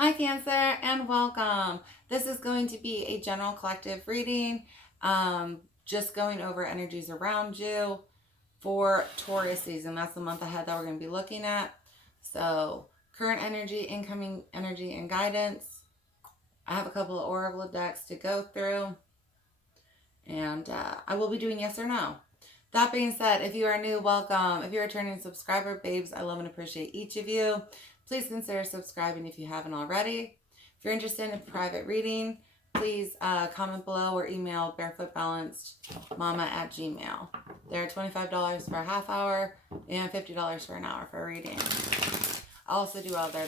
Hi Cancer and welcome. This is going to be a general collective reading, just going over energies around you for Taurus season. That's the month ahead that we're going to be looking at. So current energy, incoming energy, and guidance. I have a couple of oracle decks to go through, and I will be doing yes or no. That being said, if you are new, welcome. If you're a returning subscriber, babes, I love and appreciate each of you. Please consider subscribing if you haven't already. If you're interested in a private reading, please comment below or email BarefootBalancedMama@gmail. They're $25 for a half hour and $50 for an hour for a reading. I also do other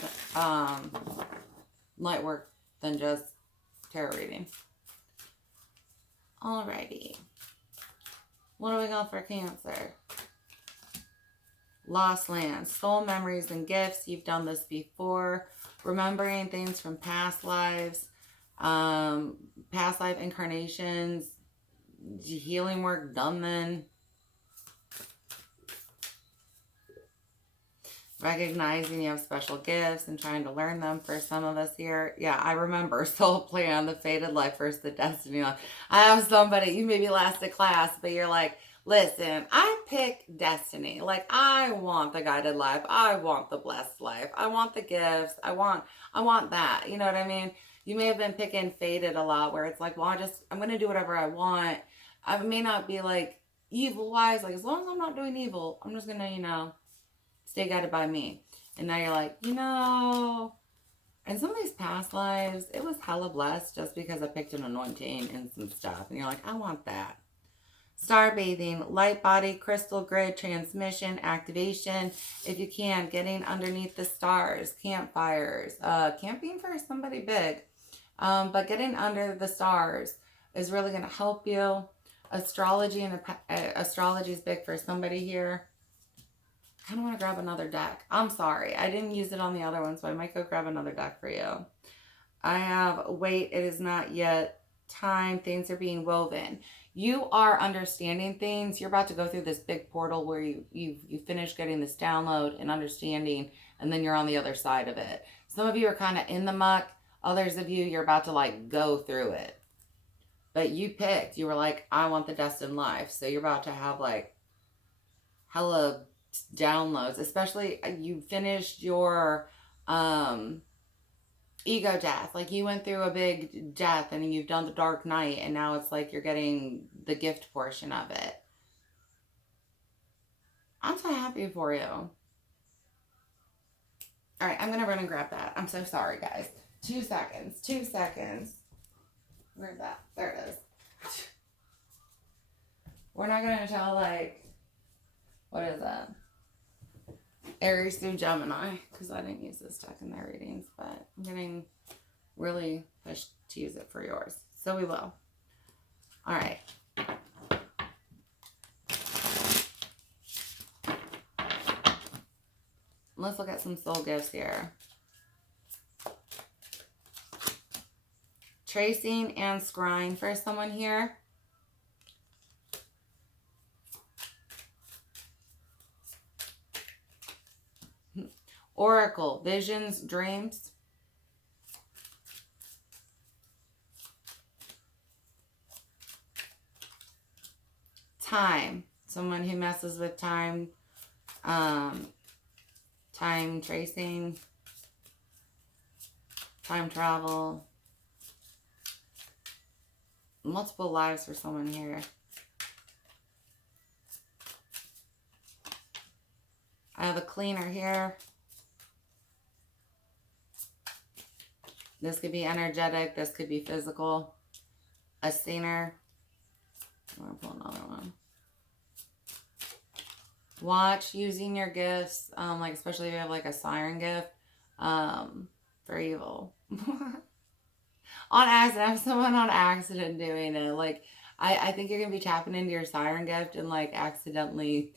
light work than just tarot reading. Alrighty. What do we got for Cancer? Lost lands, soul memories and gifts. You've done this before. Remembering things from past lives, past life incarnations, healing work done then. Recognizing you have special gifts and trying to learn them for some of us here. Yeah, I remember soul plan, the fated life versus the destiny life. I have somebody, you maybe last a class, but you're like, listen, I pick destiny. Like, I want the guided life. I want the blessed life. I want the gifts. I want that. You know what I mean? You may have been picking fated a lot where it's like, well, I'm going to do whatever I want. I may not be like evil wise. Like, as long as I'm not doing evil, I'm just going to, stay guided by me. And now you're like, in some of these past lives, it was hella blessed just because I picked an anointing and some stuff. And you're like, I want that. Star bathing, light body, crystal grid, transmission, activation. If you can, getting underneath the stars, campfires, camping for somebody big. But getting under the stars is really going to help you. Astrology astrology is big for somebody here. I don't want to grab another deck. I'm sorry. I didn't use it on the other one, so I might go grab another deck for you. I have, wait, it is not yet time. Things are being woven. You are understanding things. You're about to go through this big portal where you finish getting this download and understanding, and then you're on the other side of it. Some of you are kind of in the muck. Others of you, you're about to go through it. But you picked. You were like, I want the destined life. So you're about to have hella downloads, especially you finished your ego death. Like, you went through a big death and you've done the dark night, and now it's like you're getting the gift portion of it. I'm so happy for you. All right, I'm gonna run and grab that. I'm so sorry, guys. 2 seconds. Where's that? There it is. We're not gonna tell what is that? Aries through Gemini, because I didn't use this deck in their readings, but I'm getting really pushed to use it for yours. So we will. All right. Let's look at some soul gifts here. Tracing and scrying for someone here. Oracle, visions, dreams. Time, someone who messes with time. Time tracing. Time travel. Multiple lives for someone here. I have a cleaner here. This could be energetic. This could be physical. A singer. I'm going to pull another one. Watch using your gifts, especially if you have a siren gift, for evil. On accident. I have someone on accident doing it. I think you're going to be tapping into your siren gift and accidentally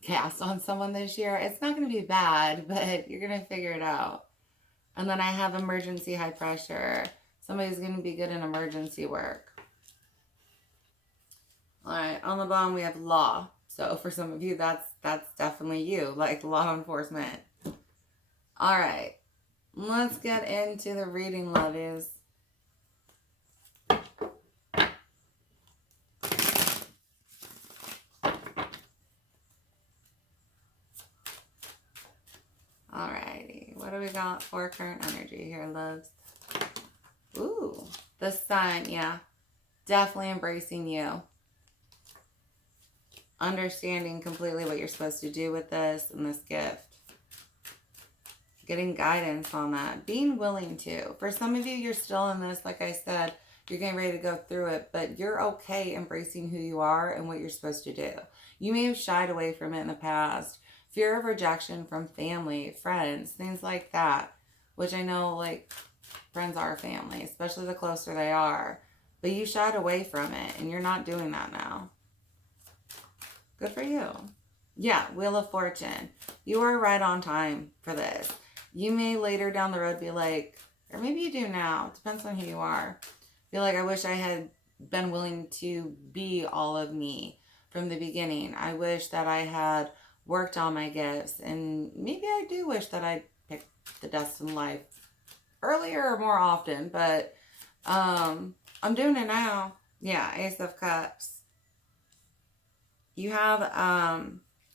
cast on someone this year. It's not going to be bad, but you're going to figure it out. And then I have emergency high pressure. Somebody's going to be good in emergency work. All right, on the bottom we have law. So for some of you, that's definitely you, law enforcement. All right, Let's get into the reading, lovies. Alrighty, what do we got for current energy here, loves? Ooh, the Sun, yeah. Definitely embracing you. Understanding completely what you're supposed to do with this and this gift. Getting guidance on that. Being willing to. For some of you, you're still in this, like I said, you're getting ready to go through it, but you're okay embracing who you are and what you're supposed to do. You may have shied away from it in the past. Fear of rejection from family, friends, things like that, which I know, like, friends are family, especially the closer they are. But you shied away from it, and you're not doing that now. Good for you. Yeah, Wheel of Fortune. You are right on time for this. You may later down the road be like, or maybe you do now, depends on who you are. Be like, I wish I had been willing to be all of me from the beginning. I wish that I had worked on my gifts, and maybe I do wish that I picked the destined life earlier or more often, but I'm doing it now. Yeah, Ace of Cups. You have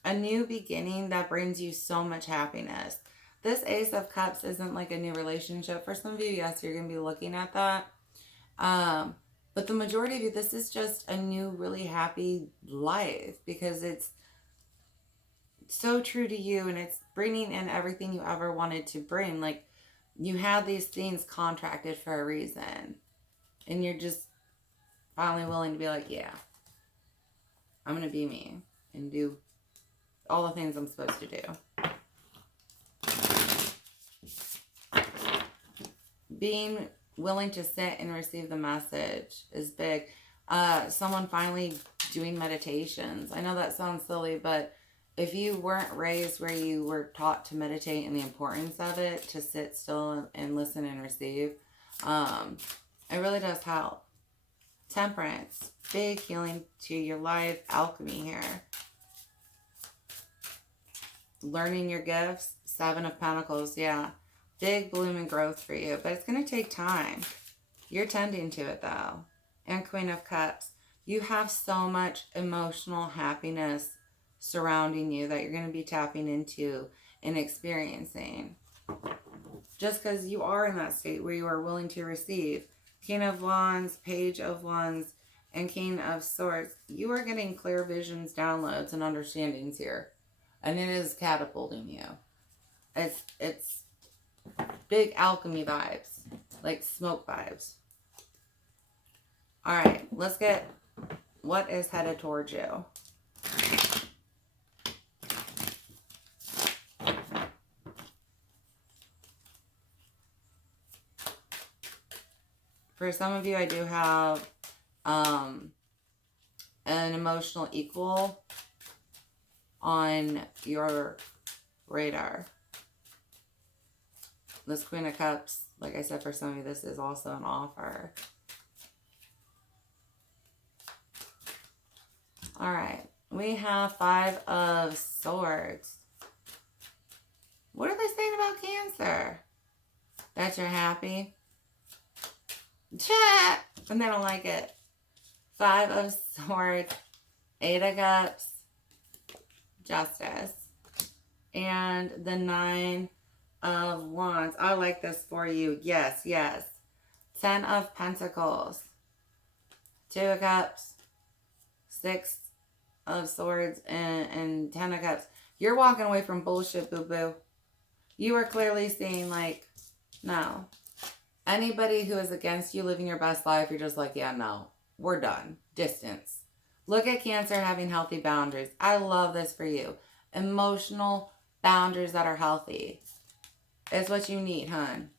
a new beginning that brings you so much happiness. This Ace of Cups isn't like a new relationship. For some of you, yes, you're going to be looking at that. But the majority of you, this is just a new, really happy life because it's so true to you and it's bringing in everything you ever wanted to bring. Like, you had these things contracted for a reason. And you're just finally willing to be like, yeah, I'm going to be me and do all the things I'm supposed to do. Being willing to sit and receive the message is big. Someone finally doing meditations. I know that sounds silly, but if you weren't raised where you were taught to meditate and the importance of it, to sit still and listen and receive, it really does help. Temperance, big healing to your life, alchemy here. Learning your gifts, Seven of Pentacles, yeah. Big bloom and growth for you, but it's going to take time. You're tending to it though. And Queen of Cups, you have so much emotional happiness surrounding you that you're going to be tapping into and experiencing. Just because you are in that state where you are willing to receive. King of Wands, Page of Wands, and King of Swords. You are getting clear visions, downloads, and understandings here. And it is catapulting you. It's big alchemy vibes. Like smoke vibes. Alright, let's get what is headed towards you. For some of you, I do have an emotional equal on your radar. This Queen of Cups, like I said, for some of you, this is also an offer. All right, we have Five of Swords. What are they saying about Cancer? That you're happy? Chat! And they don't like it. Five of Swords, Eight of Cups, Justice, and the Nine of Wands. I like this for you. Yes, yes. Ten of Pentacles, Two of Cups, Six of Swords, and Ten of Cups. You're walking away from bullshit, boo-boo. You are clearly seeing, like, no. Anybody who is against you living your best life, you're just like, yeah, no. We're done. Distance. Look at Cancer having healthy boundaries. I love this for you. Emotional boundaries that are healthy. It's what you need, hon.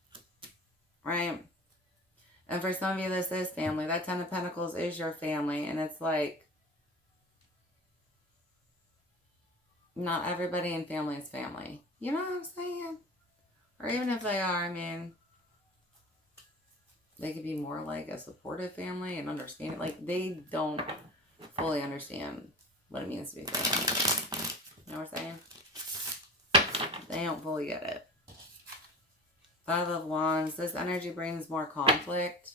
Right? And for some of you, this is family. That Ten of Pentacles is your family. And it's like, not everybody in family is family. You know what I'm saying? Or even if they are, I mean, they could be more like a supportive family and understand it. Like, they don't fully understand what it means to be family. You know what I'm saying? They don't fully get it. Five of Wands. This energy brings more conflict.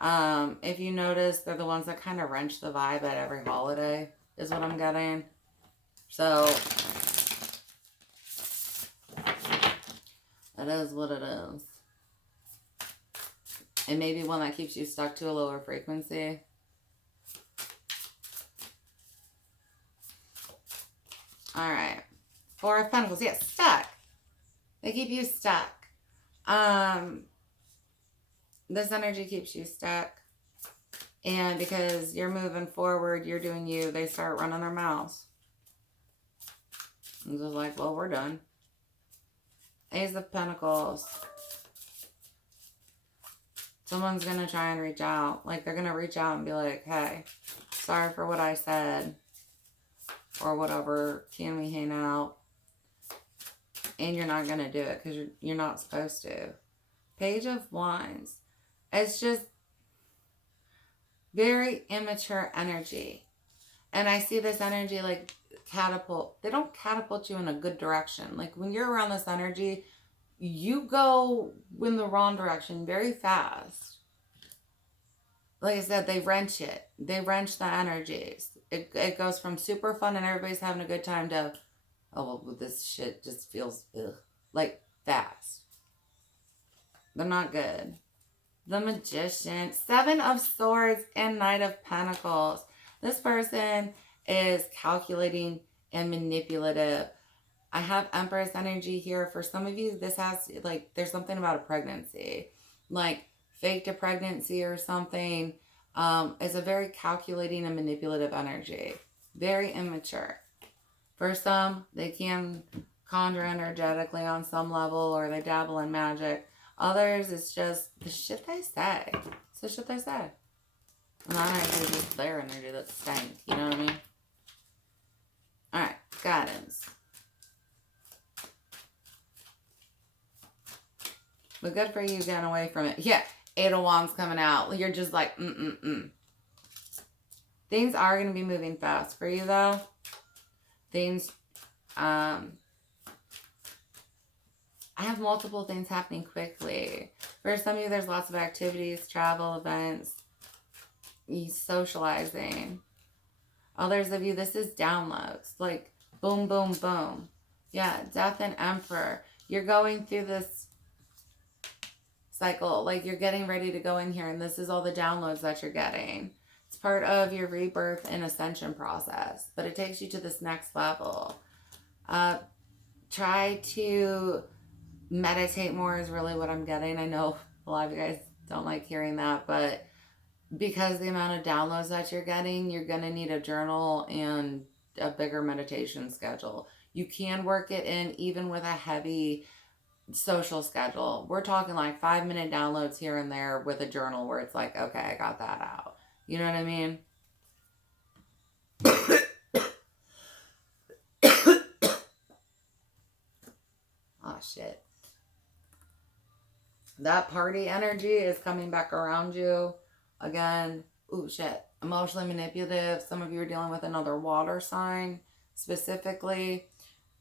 If you notice, they're the ones that kind of wrench the vibe at every holiday, is what I'm getting. So, it is what it is. It may be one that keeps you stuck to a lower frequency. All right. Four of Pentacles. Yes, stuck. They keep you stuck. This energy keeps you stuck. And because you're moving forward, you're doing you, they start running their mouths. And just like, well, we're done. Ace of Pentacles. Someone's going to try and reach out. Like, they're going to reach out and be like, hey, sorry for what I said. Or whatever. Can we hang out? And you're not going to do it because you're not supposed to. Page of Wands. It's just very immature energy. And I see this energy like catapult. They don't catapult you in a good direction. Like when you're around this energy, you go in the wrong direction very fast. Like I said, they wrench it. They wrench the energies. It goes from super fun and everybody's having a good time to, oh, well, this shit just feels ugh, like fast. They're not good. The Magician, Seven of Swords and Knight of Pentacles. This person is calculating and manipulative. I have Empress energy here. For some of you, this has, like, there's something about a pregnancy. Like, faked a pregnancy or something. Is a very calculating and manipulative energy. Very immature. For some, they can conjure energetically on some level, or they dabble in magic. Others, it's just the shit they say. It's the shit they say. And that energy is just their energy that stank. You know what I mean? Alright, guidance. But good for you getting away from it. Yeah, Eight of Wands coming out. You're just like, Things are going to be moving fast for you, though. Things, I have multiple things happening quickly. For some of you, there's lots of activities, travel, events, socializing. Others of you, this is downloads. Like, boom, boom, boom. Yeah, Death and Emperor. You're going through this cycle. Like, you're getting ready to go in here, and this is all the downloads that you're getting. It's part of your rebirth and ascension process. But it takes you to this next level. Try to meditate more is really what I'm getting. I know a lot of you guys don't like hearing that, but because the amount of downloads that you're getting, you're going to need a journal and a bigger meditation schedule. You can work it in even with a heavy social schedule. We're talking like 5-minute downloads here and there with a journal where it's like, okay, I got that out. You know what I mean? Oh, shit. That party energy is coming back around you again. Ooh, shit. Emotionally manipulative. Some of you are dealing with another water sign specifically.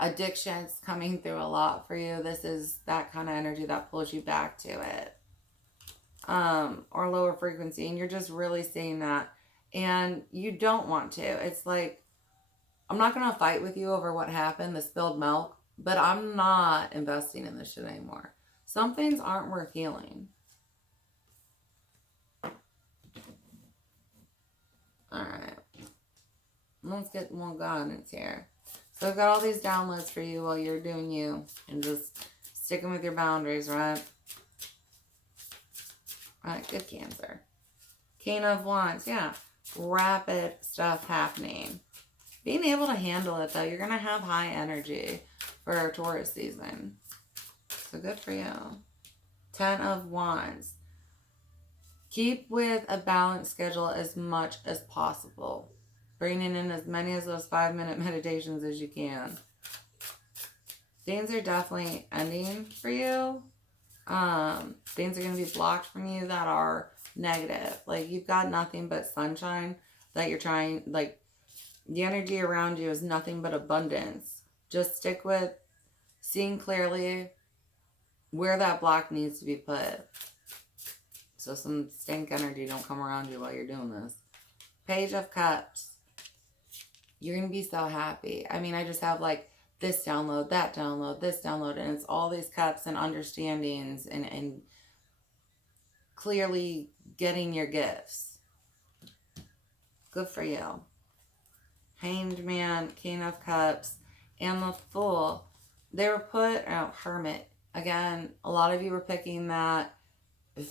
Addictions coming through a lot for you. This is that kind of energy that pulls you back to it. Or lower frequency. And you're just really seeing that. And you don't want to. It's like, I'm not going to fight with you over what happened, the spilled milk. But I'm not investing in this shit anymore. Some things aren't worth healing. Alright. Let's get more guidance here. So I've got all these downloads for you while you're doing you. And just sticking with your boundaries, right? Alright, good Cancer. King of Wands, yeah. Rapid stuff happening. Being able to handle it, though. You're going to have high energy for Taurus season. So good for you. 10 of Wands. Keep with a balanced schedule as much as possible. Bringing in as many of those 5-minute meditations as you can. Things are definitely ending for you. Things are going to be blocked from you that are negative. Like, you've got nothing but sunshine that you're trying, like, the energy around you is nothing but abundance. Just stick with seeing clearly, where that block needs to be put. So some stink energy don't come around you while you're doing this. Page of Cups. You're going to be so happy. I mean, I just have like this download, that download, this download, and it's all these cups and understandings and clearly getting your gifts. Good for you. Hanged Man, King of Cups, and the Fool. They were put out, Hermit. Again, a lot of you were picking that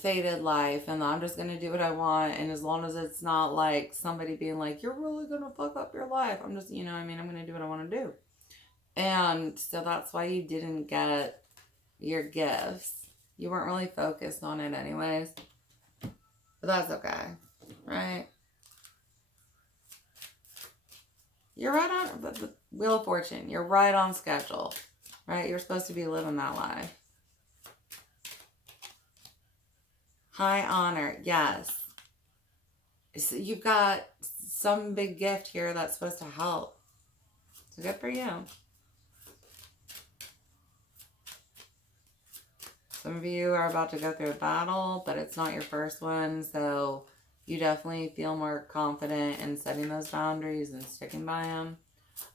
fated life, and I'm just going to do what I want, and as long as it's not like somebody being like, you're really going to fuck up your life, I'm just, you know what I mean, I'm going to do what I want to do. And so that's why you didn't get your gifts. You weren't really focused on it anyways. But that's okay, right? You're right on the Wheel of Fortune. You're right on schedule, right? You're supposed to be living that life. High honor, yes. So you've got some big gift here that's supposed to help. So good for you. Some of you are about to go through a battle, but it's not your first one, so you definitely feel more confident in setting those boundaries and sticking by them.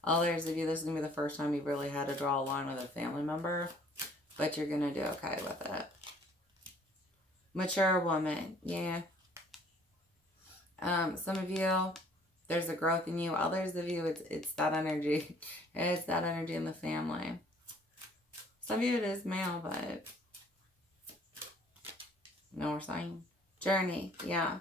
Others of you, this is going to be the first time you've really had to draw a line with a family member, but you're going to do okay with it. Mature woman, yeah. Some of you, there's a growth in you. Others of you, it's that energy. It's that energy in the family. Some of you, it is male, but no, we're saying journey, yeah.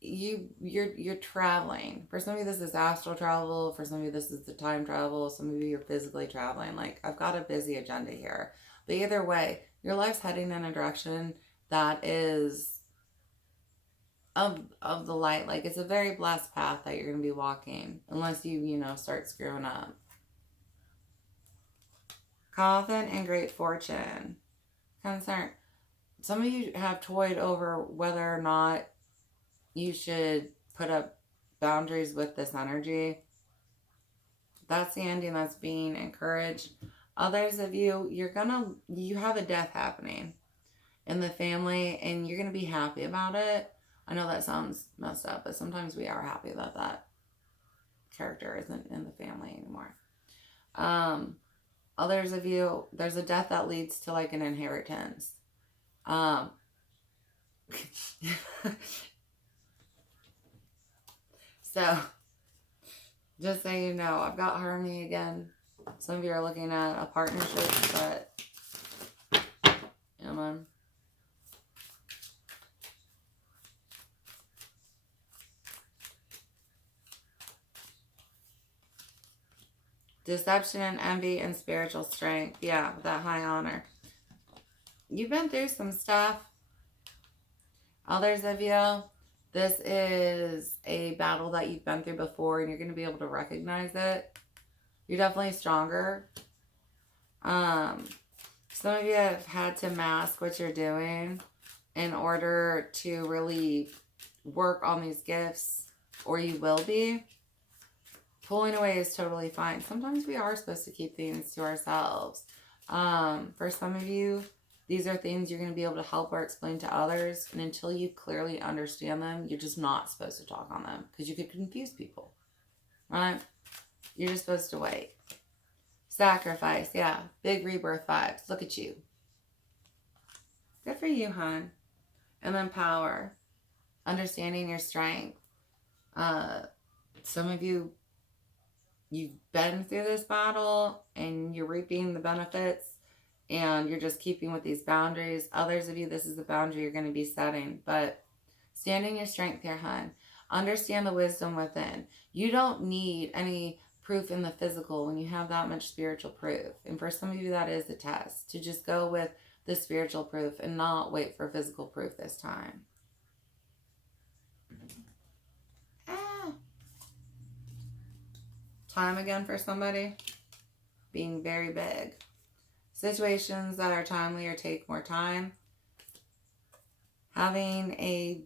You're traveling. For some of you, this is astral travel. For some of you, this is the time travel. Some of you, you're physically traveling. Like, I've got a busy agenda here. But either way, your life's heading in a direction that is of the light. Like, it's a very blessed path that you're going to be walking. Unless you start screwing up. Coffin and Great Fortune. Concern. Some of you have toyed over whether or not you should put up boundaries with this energy. That's the ending that's being encouraged. Others of you, you have a death happening in the family, and you're going to be happy about it. I know that sounds messed up, but sometimes we are happy that that character isn't in the family anymore. Others of you, there's a death that leads to like an inheritance. So, just so you know, I've got harmony again. Some of you are looking at a partnership, but yeah, man. Deception and envy and spiritual strength. Yeah, that high honor. You've been through some stuff. Others of you, this is a battle that you've been through before, and you're going to be able to recognize it. You're definitely stronger. Some of you have had to mask what you're doing in order to really work on these gifts, or you will be. Pulling away is totally fine. Sometimes we are supposed to keep things to ourselves. For some of you, these are things you're going to be able to help or explain to others. And until you clearly understand them, you're just not supposed to talk on them. Because you could confuse people. Right? You're just supposed to wait. Sacrifice. Yeah. Big rebirth vibes. Look at you. Good for you, hon. And then power. Understanding your strength. Some of you, you've been through this battle and you're reaping the benefits and you're just keeping with these boundaries. Others of you, this is the boundary you're going to be setting. But stand in your strength here, hon. Understand the wisdom within. You don't need any proof in the physical when you have that much spiritual proof. And for some of you, that is a test. To just go with the spiritual proof and not wait for physical proof this time. Time again for somebody. Being very big. Situations that are timely or take more time. Having a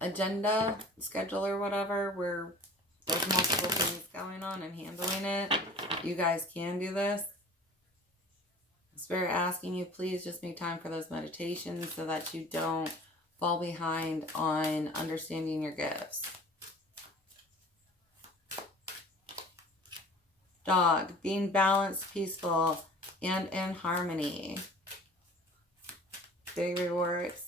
agenda, schedule or whatever, where There's multiple things going on and handling it. You guys can do this. Spirit asking you, please just make time for those meditations so that you don't fall behind on understanding your gifts. Dog, being balanced, peaceful, and in harmony. Big rewards.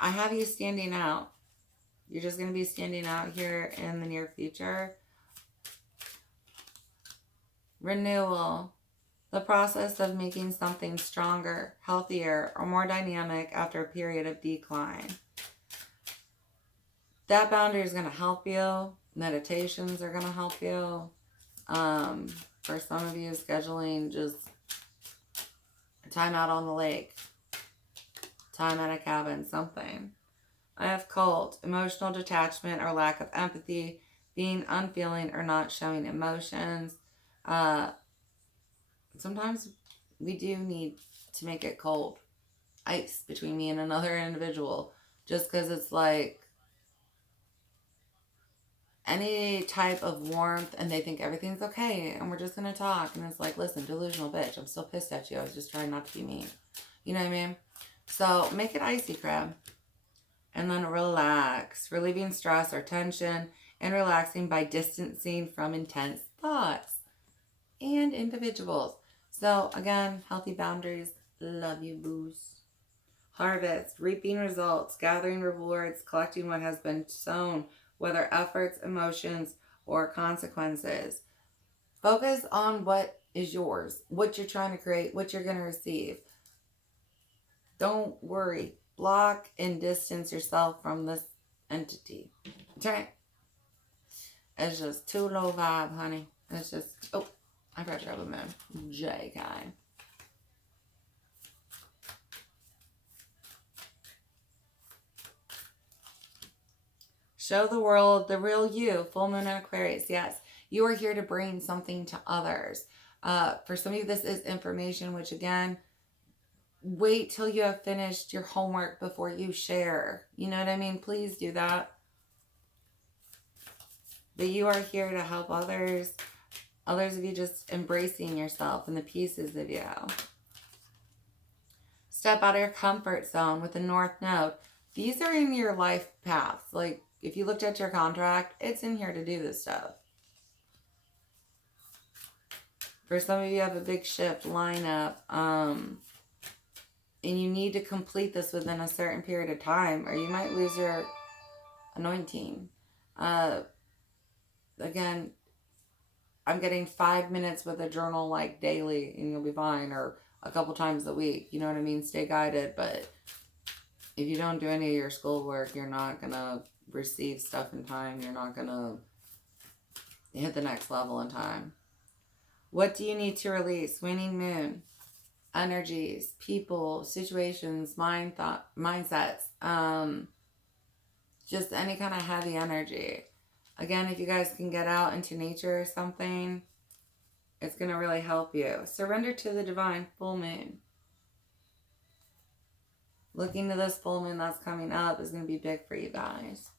I have you standing out. You're just going to be standing out here in the near future. Renewal. The process of making something stronger, healthier, or more dynamic after a period of decline. That boundary is going to help you. Meditations are going to help you. For some of you, scheduling just time out on the lake. Time at a cabin, something. I have cult, emotional detachment or lack of empathy, being unfeeling or not showing emotions. Sometimes we do need to make it cold. Ice between me and another individual. Just because it's like any type of warmth and they think everything's okay and we're just going to talk. And it's like, listen, delusional bitch, I'm still pissed at you. I was just trying not to be mean. You know what I mean? So make it icy, crab. And then relax, relieving stress or tension and relaxing by distancing from intense thoughts and individuals. So again, healthy boundaries. Love you, boos. Harvest, reaping results, gathering rewards, collecting what has been sown, whether efforts, emotions, or consequences. Focus on what is yours, what you're trying to create, what you're going to receive. Don't worry. Block and distance yourself from this entity. Okay? It's just too low vibe, honey. It's just, oh, I got trouble, man. JK. Show the world the real you. Full moon in Aquarius. Yes. You are here to bring something to others. For some of you, this is information, which again, wait till you have finished your homework before you share. You know what I mean? Please do that. But you are here to help others. Others of you just embracing yourself and the pieces of you. Step out of your comfort zone with the North Node. These are in your life paths. Like, if you looked at your contract, it's in here to do this stuff. For some of you, have a big shift lineup. And you need to complete this within a certain period of time, or you might lose your anointing. Again, I'm getting 5 minutes with a journal like daily, and you'll be fine, or a couple times a week. You know what I mean? Stay guided, but if you don't do any of your schoolwork, you're not going to receive stuff in time. You're not going to hit the next level in time. What do you need to release? Waning moon. Energies, people, situations, mindsets, just any kind of heavy energy. Again, if you guys can get out into nature or something, it's going to really help you. Surrender to the divine. Full moon. Looking to this full moon that's coming up is going to be big for you guys.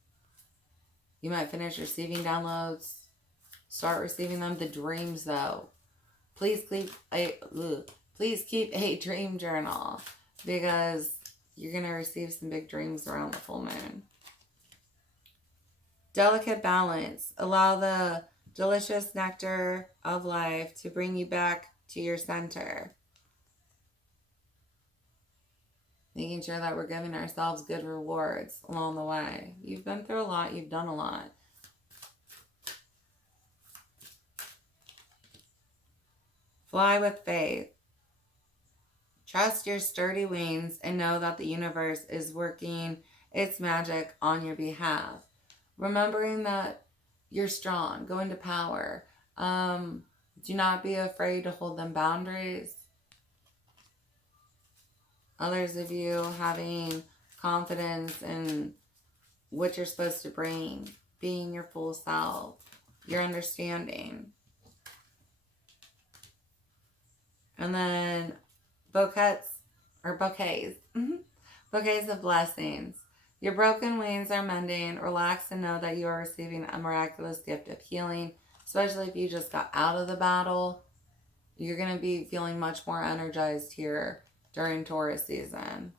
You might finish receiving downloads. Start receiving them. The dreams, though. Please keep a dream journal, because you're going to receive some big dreams around the full moon. Delicate balance. Allow the delicious nectar of life to bring you back to your center. Making sure that we're giving ourselves good rewards along the way. You've been through a lot. You've done a lot. Fly with faith. Trust your sturdy wings and know that the universe is working its magic on your behalf. Remembering that you're strong. Go into power. Do not be afraid to hold them boundaries. Others of you having confidence in what you're supposed to bring. Being your full self. Your understanding. And then bouquets. Bouquets of blessings. Your broken wings are mending. Relax and know that you are receiving a miraculous gift of healing, especially if you just got out of the battle. You're going to be feeling much more energized here during Taurus season.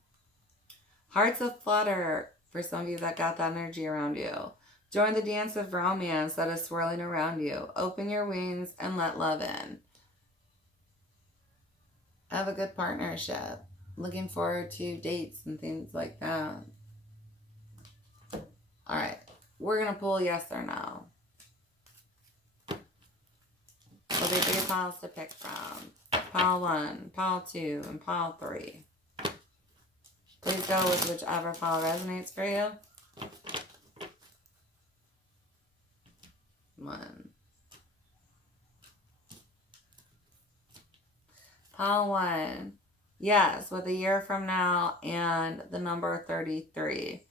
Hearts of flutter for some of you that got that energy around you. Join the dance of romance that is swirling around you. Open your wings and let love in. Have a good partnership. Looking forward to dates and things like that. All right. We're going to pull yes or no. There'll be 3 piles to pick from. Pile 1, pile 2, and pile 3. Please go with whichever pile resonates for you. 1. Pile 1. Yes, with a year from now and the number 33.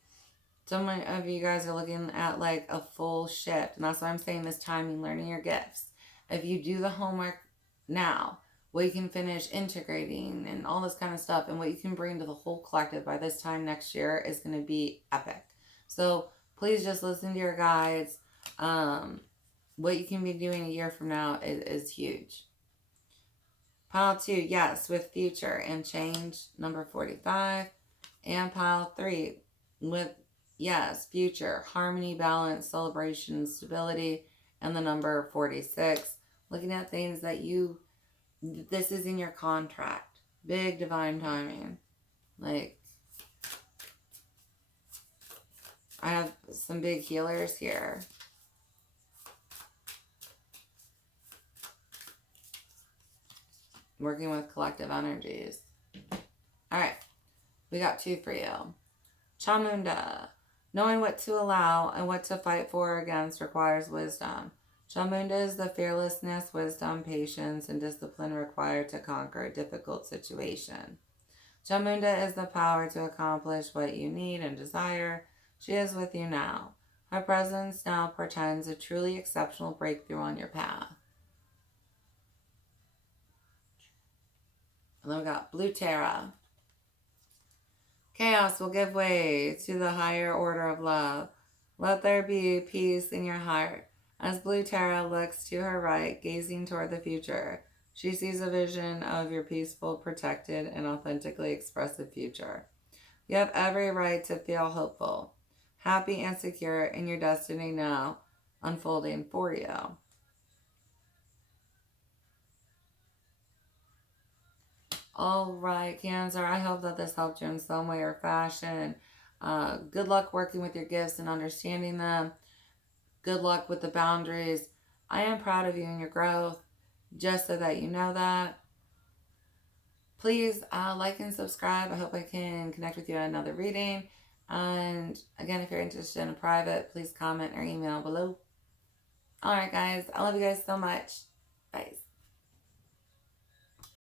Some of you guys are looking at like a full shift. And that's why I'm saying this timing, learning your gifts. If you do the homework now, what you can finish integrating and all this kind of stuff, and what you can bring to the whole collective by this time next year is going to be epic. So please just listen to your guides. What you can be doing a year from now is huge. Pile 2, yes, with future and change, number 45. And pile 3, with yes, future, harmony, balance, celebration, stability, and the number 46. Looking at things that this is in your contract. Big divine timing. Like, I have some big healers here. Working with collective energies. All right. We got 2 for you. Chamunda. Knowing what to allow and what to fight for or against requires wisdom. Chamunda is the fearlessness, wisdom, patience, and discipline required to conquer a difficult situation. Chamunda is the power to accomplish what you need and desire. She is with you now. Her presence now portends a truly exceptional breakthrough on your path. And then we got Blue Terra. Chaos will give way to the higher order of love. Let there be peace in your heart. As Blue Terra looks to her right, gazing toward the future, she sees a vision of your peaceful, protected, and authentically expressive future. You have every right to feel hopeful, happy, and secure in your destiny now unfolding for you. All right, Cancer, I hope that this helped you in some way or fashion. Good luck working with your gifts and understanding them. Good luck with the boundaries. I am proud of you and your growth, just so that you know that. Please like and subscribe. I hope I can connect with you at another reading. And again, if you're interested in a private, please comment or email below. All right, guys. I love you guys so much. Bye.